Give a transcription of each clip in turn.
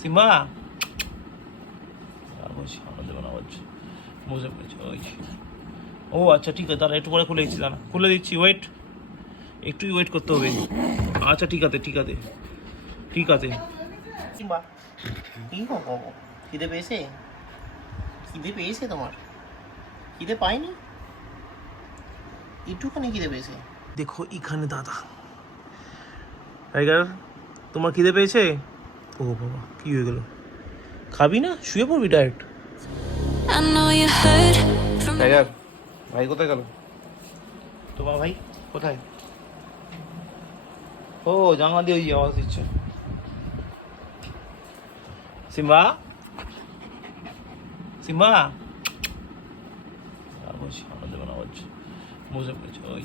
Simba সামনে দেবে না আওয়াজ, বুঝে পেরেছি ওই। ও আচ্ছা ঠিক আছে, তারা একটু পরে খুলে দিচ্ছি, দাঁড়া খুলে দিচ্ছি, ওয়েট, একটুই ওয়েট করতে হবে। আচ্ছা ঠিক আছে ঠিক আছে ঠিক আছে। সিম্বা কি বাবা, খিদে পেয়েছে? খিদে পেয়েছে তোমার? খিদে পায়নি? একটুখানি খিদে পেয়েছে। দেখো এখানে দাদা। টাইগার তোমার খিদে পেয়েছে? ও বাবা কি হয়ে গেল, খাবি না? শুয়ে পড়বি ডাইরেক্ট। টাইগার ভাই কোথায় গেল তোমার? ভাই কোথায়? ও জানলা দিয়ে ওই আওয়াজ দিচ্ছে। সিম্বা সিম্বা সামনে দেবে না আওয়াজ, বুঝে পেরেছি ওই।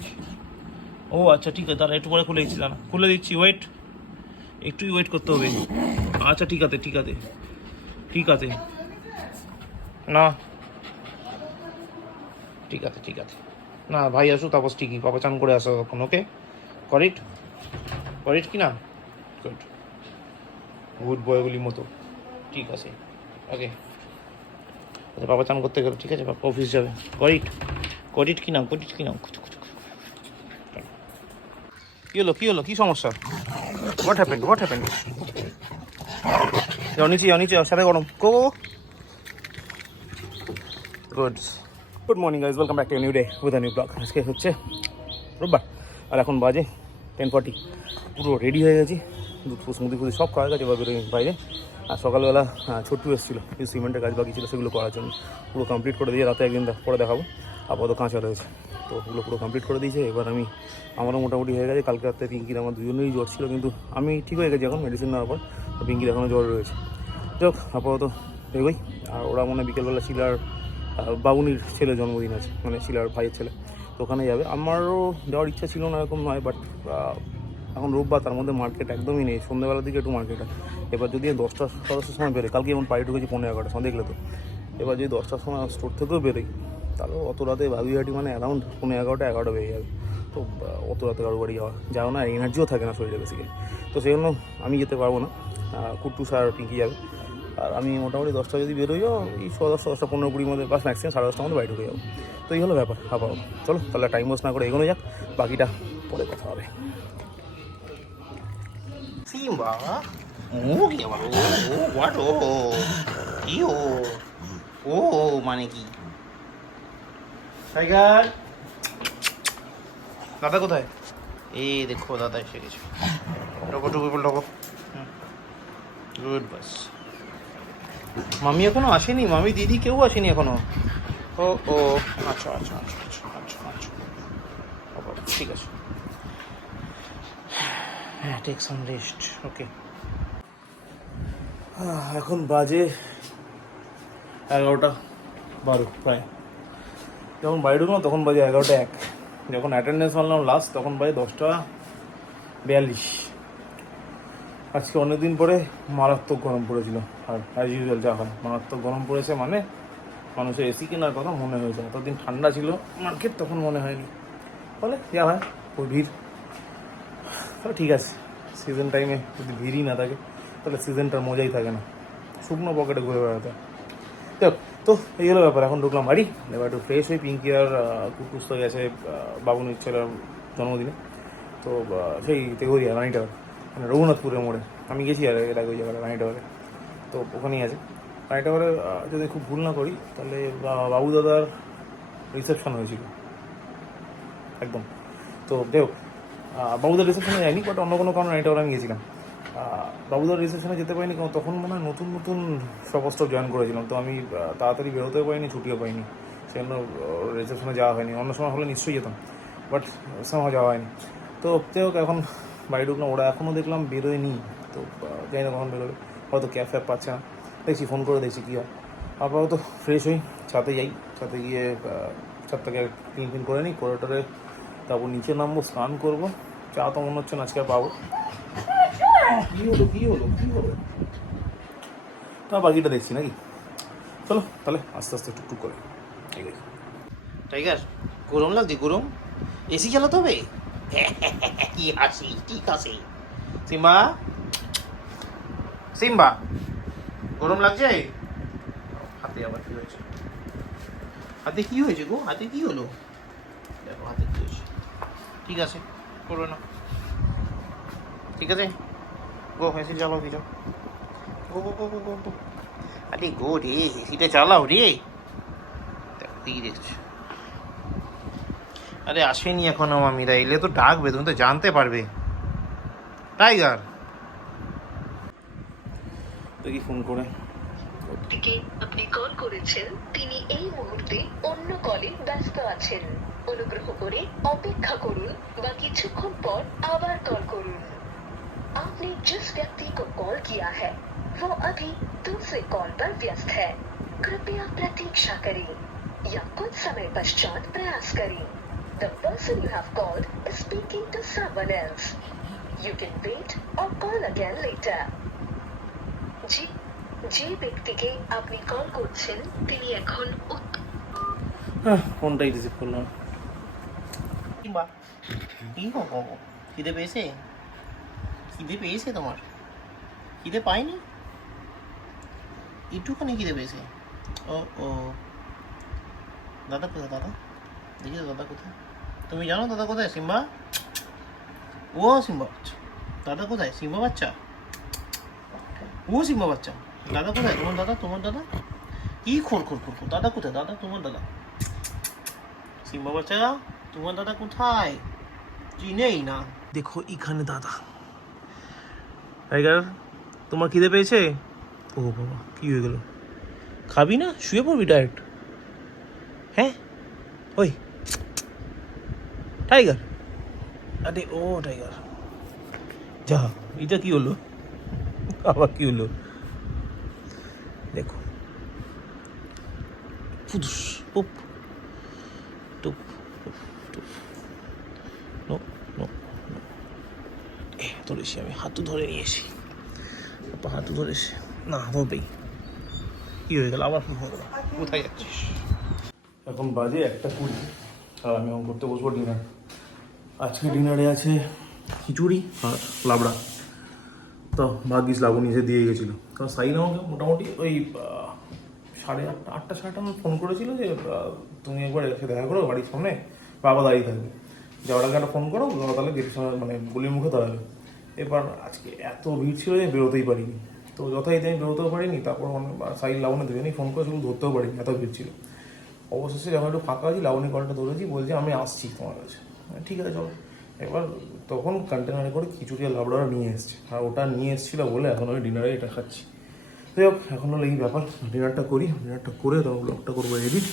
ও আচ্ছা ঠিক আছে, তারা একটু পরে খুলে দিচ্ছি, দাঁড়া খুলে দিচ্ছি, ওয়েট, একটুই ওয়েট করতে হবে। আচ্ছা ঠিক আছে ঠিক আছে ঠিক আছে, না ঠিক আছে ঠিক আছে, না ভাই আসো তারপর ঠিকই পাপা চান করে আসো তখন। ওকে করিট করিট কি না, গুড গুড বয়গুলির মতো, ঠিক আছে ওকে। আচ্ছা বাবা চান করতে গেল, ঠিক আছে বাবা অফিস যাবে। করিট করিট কি নাম, করিট কি নাম। কী হলো কী হলো, কী সমস্যা? What happened what happened? যাও নিচে যাও, নিচে যাও, সাথে গরম গো। Good good morning guys, welcome back to new day with a new blog. আজকে হচ্ছে রোববার আর এখন বাজে 10:40। পুরো রেডি হয়ে গেছি, দুধ স্মুদি ফুদি সব খাওয়া গেছে, এবার বেরোই বাইরে। আর সকালবেলা ছোট্টু এসেছিলো, কিছু সিমেন্টের কাজ বাকি ছিল সেগুলো করার জন্য, পুরো কমপ্লিট করে দিয়ে রাতে একদিন পরে দেখাবো। আপাতত কাঁচা রয়েছে, তো ওগুলো পুরো কমপ্লিট করে দিয়েছে। এবার আমারও মোটামুটি হয়ে গেছে। কালকে রাতে পিঙ্কির আমার দুজনেরই জ্বর ছিল, কিন্তু আমি ঠিক হয়ে গেছি এখন মেডিসিন নেওয়ার পর। তো পিঙ্কির এখনও জ্বর রয়েছে। যাক আপাতত এগোই। আর ওরা মনে বিকেলবেলা শিলার বাবুনির ছেলে জন্মদিন আছে, মানে শিলার ভাইয়ের ছেলে, তো ওখানে যাবে। আমারও যাওয়ার ইচ্ছা ছিল না এরকম নয়, বাট এখন রোববার, তার মধ্যে মার্কেট একদমই নেই, সন্ধ্যেবেলার দিকে একটু মার্কেট হয়। এবার যদি 10টার সময় বেরোয়, কালকে যেমন পাড়ি ঢুকেছি 11:30 সময়, দেখলে তো। এবার যদি 10টার সময় স্টোর থেকেও বেরোই, তাহলে অত রাতে বাবুইহাটি মানে অ্যারাউন্ড 11:30 বেজে যাবে। তো অত রাতে কারো বাড়ি যাওয়া না, এনার্জিও থাকে না শরীরে বেসিক্যালি। তো সেই জন্য আমি যেতে পারবো না, কুট্টুস আর পিঙ্কি যাবে। আর আমি মোটামুটি 10টা যদি বেরোইও, এই 10:10, 10টা 15-20 মধ্যে, বাস ম্যাক্সিমাম 10:30টার মধ্যে বাড়ি ঢুকে যাবো। তো এই হলো ব্যাপার। আপাতত চলো তাহলে টাইম ওয়েস্ট না করে এগোনো যাক, বাকিটা পরে কথা হবে। সিম্বা ও কি আবার, ও হোয়াট, ও কি, ও মানে কি? টাইগার দাদা কোথায়? এই দেখো দাদা এসে গেছে। ঢোকো টুকু ঢোকো, গুড বাস। মামি এখনো আসেনি, মামি দিদি কেউ আসেনি এখনো। ও ও আচ্ছা আচ্ছা আচ্ছা আচ্ছা আচ্ছা আচ্ছা, ঠিক আছে, হ্যাঁ টেক সাম রেস্ট, ওকে। এখন বাজে 11:12 প্রায়। যখন বাড়ি ঢুকলাম তখন বাজে 11:01। যখন অ্যাটেন্ডেন্স মারলাম লাস্ট তখন বাজে 10:42। আজকে অনেকদিন পরে মারাত্মক গরম পড়েছিল। আর অ্যাজ ইউজুয়াল যা হয়, মারাত্মক গরম পড়েছে মানে মানুষের এসি কেনার কথা মনে হয়েছে। এতদিন ঠান্ডা ছিল মার্কেট, তখন মনে হয়নি। ফলে যা হয় ওই ভিড়। তাহলে ঠিক আছে, সিজন টাইমে যদি ভিড়ই না থাকে তাহলে সিজনটার মজাই থাকে না, শুকনো পকেটে ঘুরে বেড়াতে। যাক, তো এই হলো ব্যাপার। এখন ঢুকলাম বাড়ি, এবার একটু ফ্রেশ হয়ে পিঙ্কি আর কুকুস তো গেছে বাবুনির ছেলের জন্মদিনে। তো সেই তেঘরিয়া রানিটাওয়ার, মানে রঘুনাথপুরের মোড়ে আমি গেছি আর এর আগে ওই জায়গাটা রানিটাওয়ারে, তো ওখানেই আছে। রানিটাওয়ারে যদি খুব ভুল না করি তাহলে বাবু দাদার রিসেপশন হয়েছিল একদম। তো দেখ, বাবুদার রিসেপশনে যাইনি, বাট অন্য কোনো কারণে রানিটাওয়ারে আমি গেছিলাম। বাবুদার রিসেপশনে যেতে পারিনি কারণ তখন মনে হয় নতুন নতুন সব স্টপ জয়েন করেছিলাম, তো আমি তাড়াতাড়ি বেরোতেও পারিনি, ছুটিও পাইনি, সেই জন্য রিসেপশনে যাওয়া হয়নি। অন্য সময় হলে নিশ্চয়ই যেতাম, বাট সময় যাওয়া হয়নি। তো যাই হোক, এখন বাড়ি ঢুকলাম, ওরা এখনও দেখলাম বেরোয়নি। তো জানি না কখন বেরোবে, হয়তো ক্যাব ফ্যাব পাচ্ছে না, দেখছি ফোন করে দেখছি কী হয়। আপাতত ফ্রেশ হই, ছাদে যাই, ছাদে গিয়ে ছাদটাকে ক্লিন ক্লিন করে নিই, করে টোরে তারপর নিচে নামবো, স্নান করবো। চা তো মনে হচ্ছে না আজকে আর পাবো। কী হলো কী হলো কী হলো, তা বাকিটা দেখছি নাকি। চলো তাহলে আস্তে আস্তে টুকটুক করে ঠিক আছে। টাইগার গরম লাগছে, গরম, এসি চালাতে হবে। কি হাসি, ঠিক আছে। সিম্বা সিম্বা গরম লাগছে? হাতে আবার কি হয়েছে? হাতে কি হয়েছে গো? হাতে কি হলো? দেখো হাতে কি হয়েছে। ঠিক আছে, করবে না। ঠিক আছে, গো এসি চালাও দিয়ে যাও। গো গো গো গো গো গো। আরে গো রে, এসিটা চালাও রে। দেখতেই দেখছো। আরে আসেনি এখনো মামিরা, এলে তো ডাকবে, তুমি তো জানতে পারবে। টাইগার দেখি ফোন করে। থেকে আপনি কল করেছেন তিনি এই মুহূর্তে অন্য কলে ব্যস্ত আছেন। অনুগ্রহ করে অপেক্ষা করুন বা কিছুক্ষণ পর আবার কল করুন। आपने जिस व्यक्ति को कॉल किया है वो अभी दूसरे कॉल पर व्यस्त है। कृपया प्रतीक्षा करें या कुछ समय पश्चात प्रयास करें। The person you have called is speaking to someone else. You can wait or call again later. যে ব্যক্তিকে আপনি কল করছেন তিনি এখন ফোনটাই রিসিভ করলাম। কিংবা কি গো গো, খিদে পেয়েছে? খিদে পেয়েছে তোমার? খিদে পাইনি? একটুখানি খিদে পেয়েছে? ও ও, দাদা কোথায়? দাদা দেখি তো, দাদা কোথায়? তুমি জানো দাদা কোথায়? সিম্বা, ও সিম্বা বাচ্চা, দাদা কোথায়? সিম্বা বাচ্চা, ও সিম্বা বাচ্চা, দাদা কোথায়? তোমার দাদা, তোমার দাদা কি খোর খোর খোর খোর, দাদা কোথায়? দাদা, তোমার দাদা, সিম্বা বাচ্চা, তোমার দাদা কোথায়? চিনেই না। দেখো এখানে দাদা। টাইগার, তোমার খিদে পেয়েছে? ও বাবা, কি হয়ে গেল? খাবি না? শুয়ে পড়বি ডাইরেক্ট? হ্যাঁ ওই টাইগার, আরে ও টাইগার যা। এটা কি হলো? আবার কি হলো? দেখো, ফুদুস উপ টুপ টুপ টুপ। নো নো নো, ধরেছি আমি, হাতু ধরে নিয়েছি। হাতু ধরেছি না, ধরবেই। কি হয়ে গেল? আবার ফোন হয়ে গেল। কোথায় যাচ্ছিস? এখন বাজে 1:20 আর আমি এখন করতে বসবো ডিনার। আজকে ডিনারে আছে খিচুড়ি আর লাবড়া। তো ভাগ্যিস লাবণী এসে দিয়ে গেছিলো, কারণ সাইন আমাকে মোটামুটি ওই 8:30 8টা 8:30 আমার ফোন করেছিল যে তুমি একবার এসে দেখা করো বাড়ির সামনে, বাবা দাঁড়িয়ে থাকবে, যাওয়ার আগে একটা ফোন করো, বাবা তাহলে গেটের সামনে মানে গলির মুখে দাঁড়াবে। এবার আজকে এত ভিড় ছিল যে বেরোতেই পারিনি, তো যথারীতি আমি বেরোতেও পারিনি। তারপর সাইড লাবণী দুজনেই ফোন করে শুধু ধরতেও পারিনি, এত ভিড় ছিল। অবশেষে যখন একটু ফাঁকা আছি লাবণী কলটা ধরেছি, বলছি আমি আসছি তোমার কাছে। ঠিক আছে চলো। এবার তখন কন্টেনারে করে খিচুড়ি আর লাবড়াটা নিয়ে এসছে, আর ওটা নিয়ে এসেছিলো বলে এখন আমি ডিনারে এটা খাচ্ছি। যাই হোক, এখন হলো এই ব্যাপার, ডিনারটা করি, ডিনারটা করে তারপর ব্লগটা করবো এডিট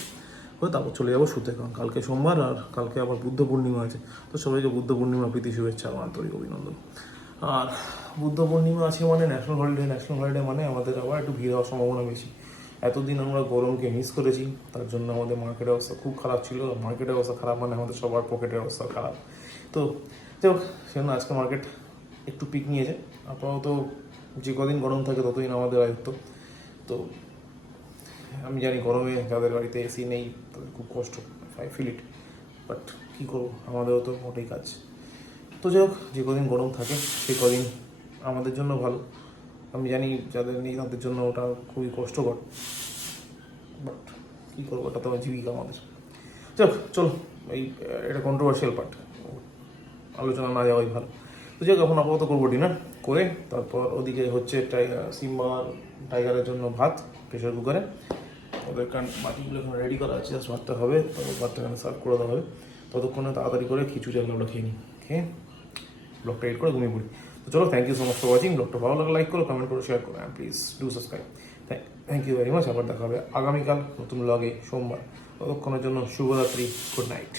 করে, তারপর চলে যাবো শুতে, কারণ কালকে সোমবার আর কালকে আবার বুদ্ধ পূর্ণিমা আছে। তো সবাইকে বুদ্ধ পূর্ণিমা প্রীতি শুভেচ্ছা, আমার আন্তরিক অভিনন্দন। আর বুদ্ধ পূর্ণিমা আছে মানে ন্যাশনাল হলিডে মানে আমাদের আবার একটু ভিড় হওয়ার সম্ভাবনা বেশি। এতদিন আমরা গরমকে মিস করেছি, তার জন্য আমাদের মার্কেটের অবস্থা খুব খারাপ ছিল। মার্কেটের অবস্থা খারাপ মানে আমাদের সবার পকেটের অবস্থা খারাপ। তো যাই হোক, সেজন্য আজকে মার্কেট একটু পিক নিয়েছে। আপাতত যে কদিন গরম থাকে ততদিন আমাদের আয়ত্ত। তো আমি জানি গরমে যাদের বাড়িতে এসি নেই তাদের খুব কষ্ট, আই ফিল ইট, বাট কী করবো, আমাদেরও তো মোটেই কাজ। তো যাই হোক, যে কদিন গরম থাকে সেই কদিন আমাদের জন্য ভালো। আমি জানি যাদের নেই তাদের জন্য ওটা খুবই কষ্টকর, বাট কী করবো, ওটা তো জীবিকা আমাদের। যাক চলো, এটা কন্ট্রোভার্সিয়াল পার্ট, আলোচনা না যাওয়াই ভালো। তো যাক, এখন আপাতত করবো ডিনার করে, তারপর ওদিকে হচ্ছে সিম্বা আর টাইগারের জন্য ভাত প্রেশার কুকারে, ওদের কারণ বাকিগুলো এখন রেডি করা আছে, জাস্ট ভাতটা হবে, তারপর ভাতটা এখানে সার্ভ করে দেওয়া হবে। ততক্ষণে তাড়াতাড়ি করে খিচুড়ি আর লাবড়া খেয়ে নিই, খেয়ে ব্লগটা এড করে ঘুমিয়ে পড়ি। তো চলো, thank you so much for watching. ব্লগটা ভালো লাগলে লাইক করো, কমেন্ট করো, শেয়ার করো, and please do subscribe. Thank you very much. আবার দেখা হবে আগামীকাল নতুন ব্লগে সোমবার। ততক্ষণের জন্য শুভরাত্রি, good night.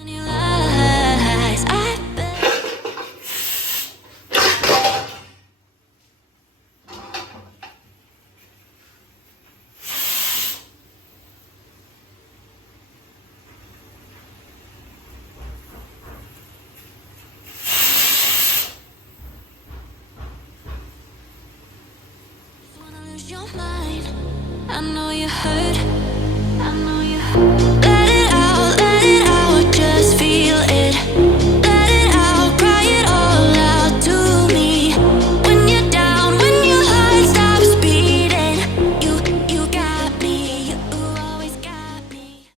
In your eyes, wanna lose your mind. I know you hurt.